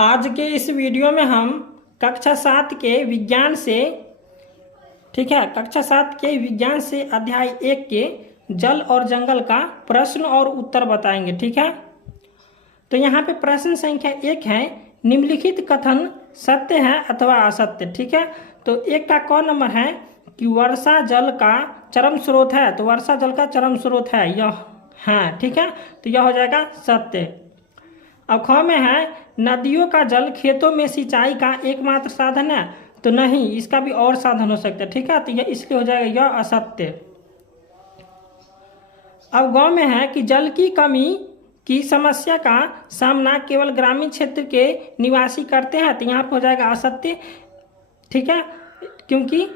आज के इस वीडियो में हम कक्षा 7 के विज्ञान से कक्षा 7 के विज्ञान से अध्याय 1 के जल और जंगल का प्रश्न और उत्तर बताएंगे। ठीक है, तो यहाँ पे प्रश्न संख्या 1 है, निम्नलिखित कथन सत्य है अथवा असत्य। ठीक है, तो 1 का क नंबर है कि वर्षा जल का चरम स्रोत है, तो वर्षा जल का चरम स्रोत है यह है। ठीक है, तो यह हो जाएगा सत्य। अब ख में है, नदियों का जल खेतों में सिंचाई का एकमात्र साधन है, तो नहीं, इसका भी और साधन हो सकता है। ठीक है, तो यह इसलिए हो जाएगा यह असत्य। अब गांव में है कि जल की कमी की समस्या का सामना केवल ग्रामीण क्षेत्र के निवासी करते हैं, तो यहाँ पर हो जाएगा असत्य। ठीक है, क्योंकि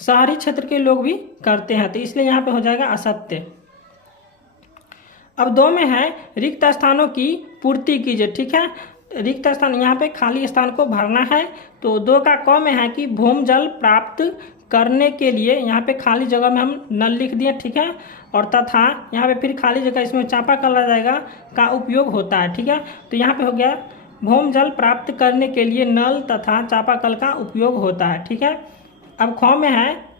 शहरी क्षेत्र के लोग भी करते हैं, तो इसलिए यहाँ पे हो जाएगा असत्य। अब 2 में है, रिक्त स्थानों की पूर्ति कीजिए। ठीक है, रिक्त स्थान यहाँ पे खाली स्थान को भरना है, तो 2 का क में है कि भूम जल प्राप्त करने के लिए, यहाँ पे खाली जगह में हम नल लिख दिए। ठीक है, और तथा यहाँ पे फिर खाली जगह इसमें चापाकल आ जाएगा का उपयोग होता है। ठीक है, तो यहाँ पे हो गया भूम जल प्राप्त करने के लिए नल तथा चापाकल का उपयोग होता है। ठीक है, अब ख में है,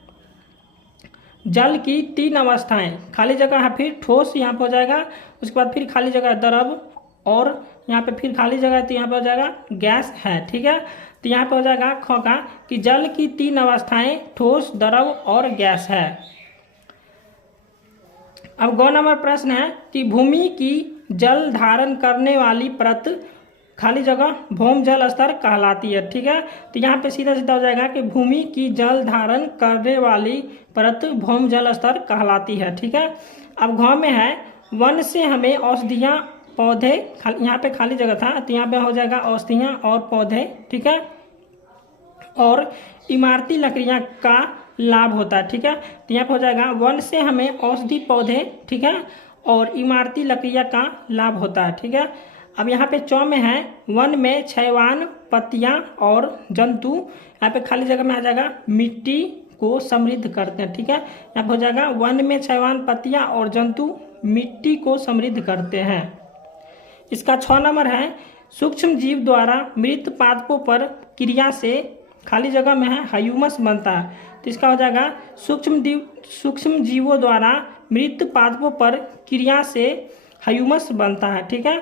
जल की 3 अवस्थाएं, खाली जगह है, फिर ठोस यहाँ पे हो जाएगा, उसके बाद फिर खाली जगह द्रव, और यहाँ पे फिर खाली जगह है, तो यहाँ पे हो जाएगा गैस है। ठीक है, तो यहाँ पे हो जाएगा ख का कि जल की 3 अवस्थाएं ठोस, द्रव और गैस है। अब ग नंबर प्रश्न है कि भूमि की जल धारण करने वाली परत, खाली जगह, भौम जल स्तर कहलाती है। ठीक है, तो यहाँ पे सीधा सीधा हो जाएगा कि भूमि की जल धारण करने वाली परत भौम जल स्तर कहलाती है। ठीक है, अब घ में है, वन से हमें औषधियाँ पौधे, यहाँ पे खाली जगह था, तो यहाँ पे हो जाएगा औषधियाँ और पौधे। ठीक है, और इमारती लकड़ियाँ का लाभ होता है। ठीक है, तो यहाँ पे हो जाएगा वन से हमें औषधि पौधे, ठीक है, और इमारती लकड़ियाँ का लाभ होता है। ठीक है, अब यहाँ पे 4 में है, वन में छैवान पत्तियाँ और जंतु, यहाँ पे खाली जगह में आ जाएगा मिट्टी को समृद्ध करते हैं। ठीक है, यहाँ पे हो जाएगा वन में छैवान पत्तियाँ और जंतु मिट्टी को समृद्ध करते हैं। इसका 6 नंबर है, सूक्ष्म जीव द्वारा मृत पादपों पर क्रिया से, खाली जगह में है ह्यूमस बनता है, तो इसका हो जाएगा सूक्ष्म जीवों द्वारा मृत पादपों पर क्रिया से ह्यूमस बनता है। ठीक है,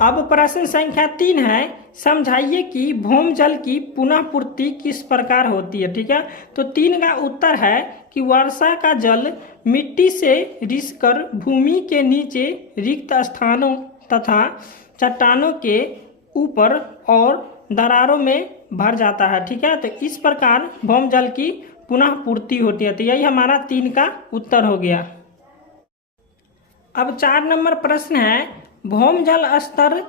अब प्रश्न संख्या 3 है, समझाइए कि भौम जल की पुनः पूर्ति किस प्रकार होती है। ठीक है, तो 3 का उत्तर है कि वर्षा का जल मिट्टी से रिसकर भूमि के नीचे रिक्त स्थानों तथा चट्टानों के ऊपर और दरारों में भर जाता है। ठीक है, तो इस प्रकार भौम जल की पुनः पूर्ति होती है, तो यही हमारा 3 का उत्तर हो गया। अब 4 नंबर प्रश्न है, भौम जल स्तर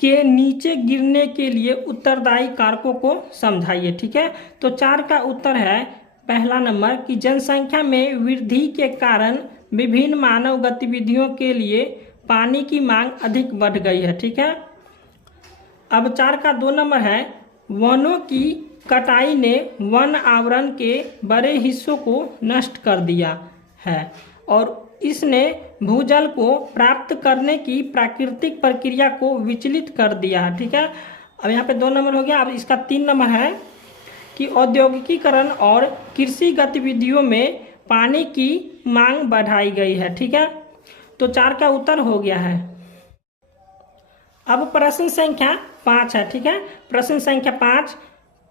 के नीचे गिरने के लिए उत्तरदायी कारकों को समझाइए। ठीक है, तो 4 का उत्तर है, पहला नंबर कि जनसंख्या में वृद्धि के कारण विभिन्न मानव गतिविधियों के लिए पानी की मांग अधिक बढ़ गई है। ठीक है, अब 4 का 2 नंबर है, वनों की कटाई ने वन आवरण के बड़े हिस्सों को नष्ट कर दिया है और इसने भूजल को प्राप्त करने की प्राकृतिक प्रक्रिया को विचलित कर दिया है। ठीक है, अब यहाँ पे 2 नंबर हो गया। अब इसका 3 नंबर है कि औद्योगिकीकरण और कृषि गतिविधियों में पानी की मांग बढ़ाई गई है। ठीक है, तो 4 का उत्तर हो गया है। अब प्रश्न संख्या 5 है। ठीक है, प्रश्न संख्या 5,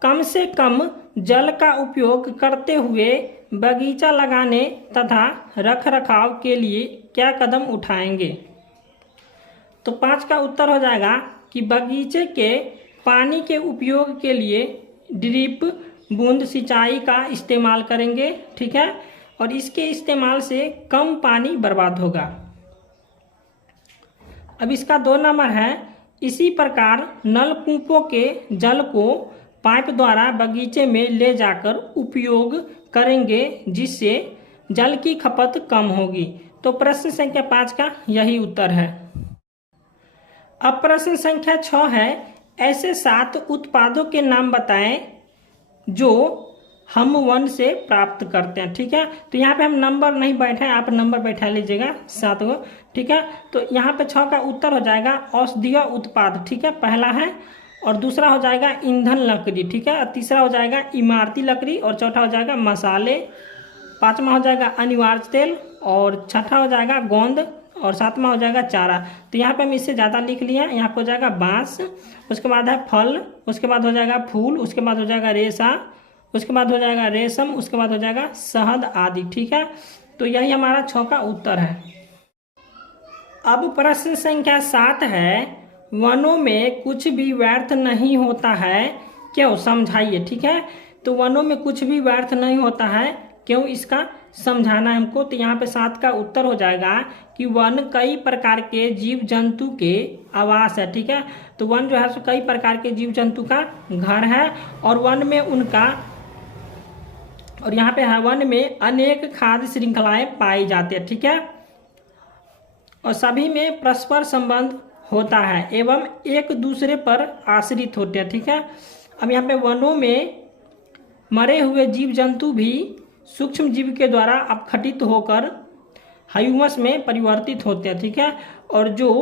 कम से कम जल का उपयोग करते हुए बगीचा लगाने तथा रखरखाव के लिए क्या कदम उठाएंगे। तो 5 का उत्तर हो जाएगा कि बगीचे के पानी के उपयोग के लिए ड्रिप बूंद सिंचाई का इस्तेमाल करेंगे। ठीक है, और इसके इस्तेमाल से कम पानी बर्बाद होगा। अब इसका 2 नंबर है, इसी प्रकार नलकूपों के जल को पाइप द्वारा बगीचे में ले जाकर उपयोग करेंगे, जिससे जल की खपत कम होगी। तो प्रश्न संख्या 5 का यही उत्तर है। अब प्रश्न संख्या 6 है, ऐसे 7 उत्पादों के नाम बताएं जो हम वन से प्राप्त करते हैं। ठीक है, तो यहाँ पे हम नंबर नहीं बैठे, आप नंबर बैठा लीजिएगा 7 गो। ठीक है, तो यहाँ पे 6 का उत्तर हो जाएगा औषधीय उत्पाद। ठीक है, पहला है। और दूसरा हो जाएगा ईंधन लकड़ी। ठीक है, और तीसरा हो जाएगा इमारती लकड़ी, और चौथा हो जाएगा मसाले, पांचवा हो जाएगा अनिवार्य तेल, और छठा हो जाएगा गोंद, और सातवां हो जाएगा चारा। तो यहाँ पे हम इससे ज़्यादा लिख लिए हैं। यहाँ पे हो जाएगा बांस, उसके बाद है फल, उसके बाद हो जाएगा फूल, उसके बाद हो जाएगा रेशा, उसके बाद हो जाएगा रेशम, उसके बाद हो जाएगा शहद आदि। ठीक है, तो यही हमारा 6 का उत्तर है। अब प्रश्न संख्या 7 है, वनों में कुछ भी व्यर्थ नहीं होता है, क्यों? समझाइए। ठीक है, तो वनों में कुछ भी व्यर्थ नहीं होता है, क्यों? इसका समझाना है हमको। तो यहाँ पे 7 का उत्तर हो जाएगा कि वन कई प्रकार के जीव जंतु के आवास है। ठीक है, तो वन जो है सो कई प्रकार के जीव जंतु का घर है, और वन में उनका, और यहाँ पे है वन में अनेक खाद्य श्रृंखलाएं पाई जाती है। ठीक है, और सभी में परस्पर संबंध होता है एवं एक दूसरे पर आश्रित होते हैं। ठीक है, अब यहाँ पे वनों में मरे हुए जीव जंतु भी सूक्ष्म जीव के द्वारा अपघटित होकर ह्यूमस में परिवर्तित होते हैं। ठीक है, और जो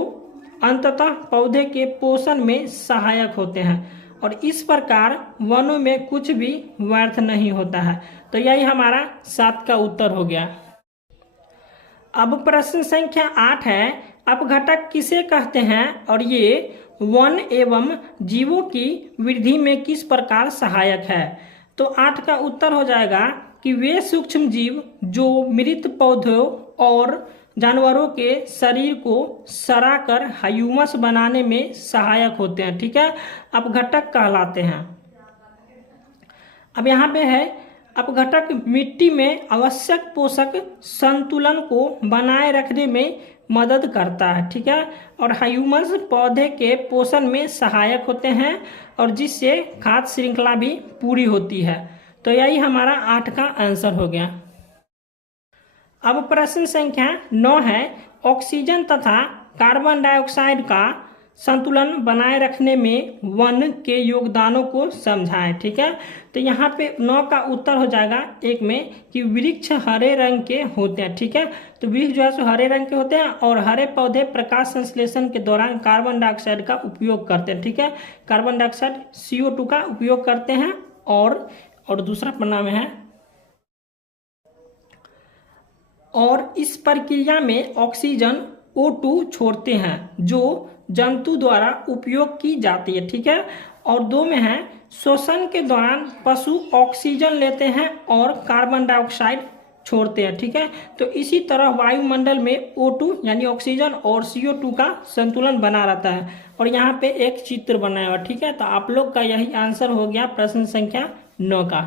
अंततः पौधे के पोषण में सहायक होते हैं, और इस प्रकार वनों में कुछ भी व्यर्थ नहीं होता है। तो यही हमारा 7 का उत्तर हो गया। अब प्रश्न संख्या 8 है, अपघटक किसे कहते हैं और ये वन एवं जीवों की वृद्धि में किस प्रकार सहायक है? तो 8 का उत्तर हो जाएगा कि वे सूक्ष्म जीव जो मृत पौधों और जानवरों के शरीर को सड़ाकर ह्यूमस बनाने में सहायक होते हैं। ठीक है, अपघटक कहलाते हैं। अब यहाँ पे है, अपघटक मिट्टी में आवश्यक पोषक संतुलन को बनाए रखने में मदद करता है। ठीक है, और ह्यूमस पौधे के पोषण में सहायक होते हैं, और जिससे खाद्य श्रृंखला भी पूरी होती है। तो यही हमारा 8 का आंसर हो गया। अब प्रश्न संख्या 9 है, ऑक्सीजन तथा कार्बन डाइऑक्साइड का संतुलन बनाए रखने में वन के योगदानों को समझाएं। ठीक है, तो यहाँ पे 9 का उत्तर हो जाएगा 1 में कि वृक्ष हरे रंग के होते हैं। ठीक है, तो वृक्ष जो है सो हरे रंग के होते हैं, और हरे पौधे प्रकाश संश्लेषण के दौरान कार्बन डाइऑक्साइड का उपयोग करते हैं। ठीक है, कार्बन डाइऑक्साइड CO2 का उपयोग करते हैं, और दूसरा पन्ना में है, और इस प्रक्रिया में ऑक्सीजन O2 छोड़ते हैं जो जंतु द्वारा उपयोग की जाती है। ठीक है, और 2 में है, श्वसन के दौरान पशु ऑक्सीजन लेते हैं और कार्बन डाइऑक्साइड छोड़ते हैं। ठीक है, तो इसी तरह वायुमंडल में O2 यानी ऑक्सीजन और CO2 का संतुलन बना रहता है। और यहाँ पे एक चित्र बनाया हुआ। ठीक है, तो आप लोग का यही आंसर हो गया प्रश्न संख्या 9 का।